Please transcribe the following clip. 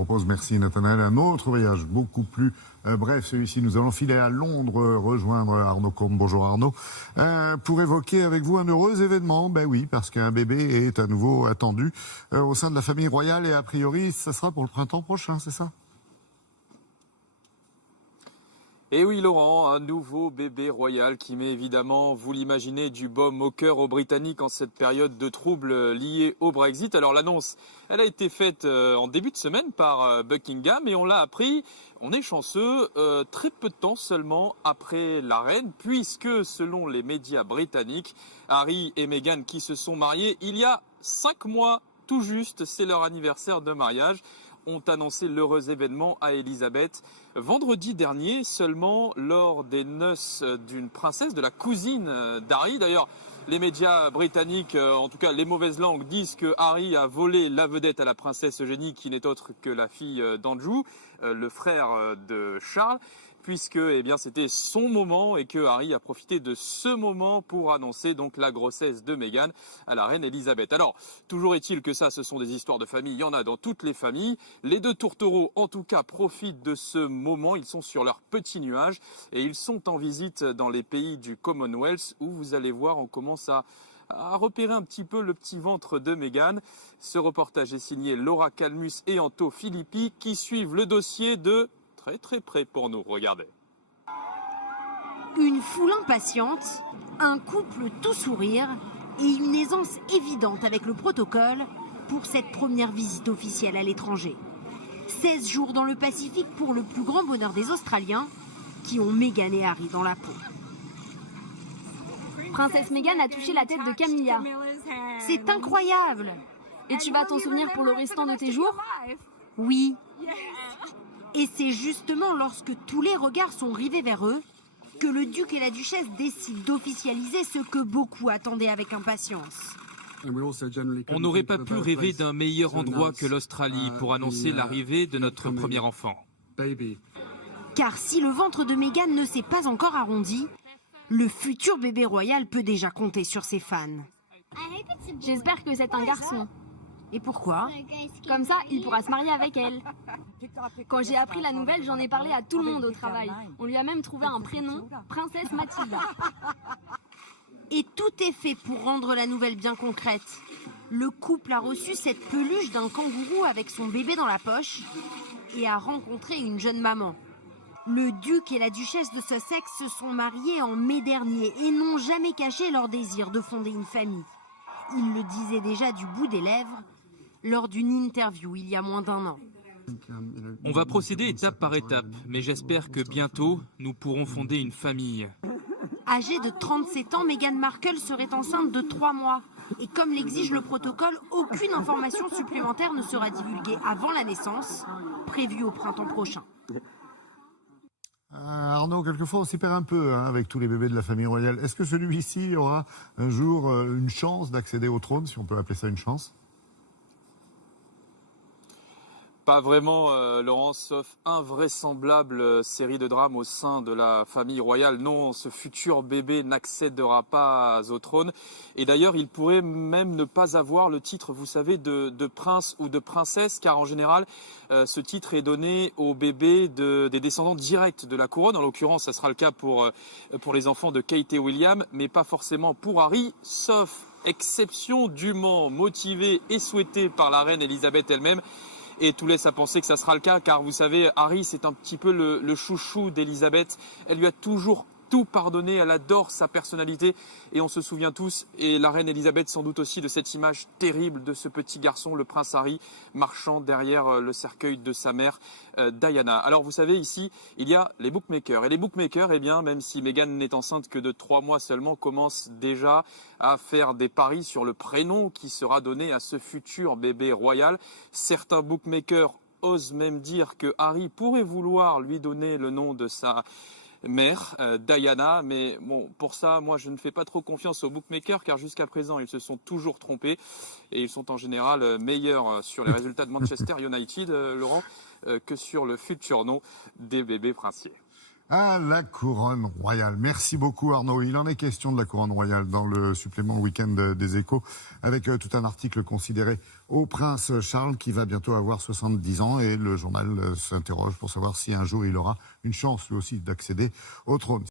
Propose, merci Nathanaël, un autre voyage beaucoup plus bref, celui-ci. Nous allons filer à Londres, rejoindre Arnaud Combe. Bonjour Arnaud. Pour évoquer avec vous un heureux événement, ben oui, parce qu'un bébé est à nouveau attendu au sein de la famille royale et a priori, ça sera pour le printemps prochain, c'est ça ? Et oui Laurent, un nouveau bébé royal qui met évidemment, vous l'imaginez, du baume au cœur aux Britanniques en cette période de troubles liés au Brexit. Alors l'annonce, elle a été faite en début de semaine par Buckingham et on l'a appris, on est chanceux, très peu de temps seulement après la reine, puisque selon les médias britanniques, Harry et Meghan qui se sont mariés il y a 5 mois tout juste, c'est leur anniversaire de mariage, ont annoncé l'heureux événement à Elisabeth vendredi dernier, seulement lors des noces d'une princesse, de la cousine d'Harry. D'ailleurs, les médias britanniques, en tout cas les mauvaises langues, disent que Harry a volé la vedette à la princesse Eugénie, qui n'est autre que la fille d'Andrew, le frère de Charles, puisque eh bien, c'était son moment et que Harry a profité de ce moment pour annoncer donc la grossesse de Meghan à la reine Elisabeth. Alors, toujours est-il que ça, ce sont des histoires de famille, il y en a dans toutes les familles. Les deux tourtereaux, en tout cas, profitent de ce moment, ils sont sur leur petit nuage et ils sont en visite dans les pays du Commonwealth où vous allez voir, on commence à repérer un petit peu le petit ventre de Meghan. Ce reportage est signé Laura Calmus et Anto Filippi qui suivent le dossier de très très près pour nous. Regardez. Une foule impatiente, un couple tout sourire et une aisance évidente avec le protocole pour cette première visite officielle à l'étranger. 16 jours dans le Pacifique pour le plus grand bonheur des Australiens qui ont Meghan et Harry dans la peau. Princesse Meghan a touché la tête de Camilla. C'est incroyable! Et tu vas t'en souvenir pour le restant de tes jours? Oui. Et c'est justement lorsque tous les regards sont rivés vers eux que le duc et la duchesse décident d'officialiser ce que beaucoup attendaient avec impatience. On n'aurait pas pu rêver d'un meilleur endroit que l'Australie pour annoncer l'arrivée de notre premier enfant. Car si le ventre de Meghan ne s'est pas encore arrondi, le futur bébé royal peut déjà compter sur ses fans. J'espère que c'est un garçon. Et pourquoi? Comme ça, il pourra se marier avec elle. Quand j'ai appris la nouvelle, j'en ai parlé à tout le monde au travail. On lui a même trouvé un prénom, Princesse Mathilda. Et tout est fait pour rendre la nouvelle bien concrète. Le couple a reçu cette peluche d'un kangourou avec son bébé dans la poche et a rencontré une jeune maman. Le duc et la duchesse de Sussex se sont mariés en mai dernier et n'ont jamais caché leur désir de fonder une famille. Ils le disaient déjà du bout des lèvres lors d'une interview il y a moins d'1 an. On va procéder étape par étape, mais j'espère que bientôt, nous pourrons fonder une famille. Âgée de 37 ans, Meghan Markle serait enceinte de 3 mois. Et comme l'exige le protocole, aucune information supplémentaire ne sera divulguée avant la naissance, prévue au printemps prochain. Arnaud, quelquefois on s'y perd un peu avec tous les bébés de la famille royale. Est-ce que celui-ci aura un jour une chance d'accéder au trône, si on peut appeler ça une chance ? Pas vraiment, Laurent, sauf invraisemblable série de drames au sein de la famille royale. Non, ce futur bébé n'accédera pas au trône. Et d'ailleurs, il pourrait même ne pas avoir le titre, vous savez, de prince ou de princesse, car en général, ce titre est donné aux bébés des descendants directs de la couronne. En l'occurrence, ça sera le cas pour les enfants de Kate et William, mais pas forcément pour Harry, sauf exception dûment motivée et souhaitée par la reine Elisabeth elle-même. Et tout laisse à penser que ça sera le cas, car vous savez, Harry, c'est un petit peu le chouchou d'Elisabeth. Elle lui a toujours tout pardonné, elle adore sa personnalité, et on se souvient tous, et la reine Elisabeth sans doute aussi, de cette image terrible de ce petit garçon, le prince Harry, marchant derrière le cercueil de sa mère, Diana. Alors vous savez, ici, il y a les bookmakers, et les bookmakers, eh bien, même si Meghan n'est enceinte que de 3 mois seulement, commencent déjà à faire des paris sur le prénom qui sera donné à ce futur bébé royal. Certains bookmakers osent même dire que Harry pourrait vouloir lui donner le nom de sa mère, Diana, mais bon, pour ça, moi, je ne fais pas trop confiance aux bookmakers, car jusqu'à présent, ils se sont toujours trompés, et ils sont en général meilleurs sur les résultats de Manchester United, Laurent, que sur le futur nom des bébés princiers. à la couronne royale. Merci beaucoup Arnaud. Il en est question de la couronne royale dans le supplément week-end des Échos, avec tout un article considéré au prince Charles qui va bientôt avoir 70 ans et le journal s'interroge pour savoir si un jour il aura une chance lui aussi d'accéder au trône.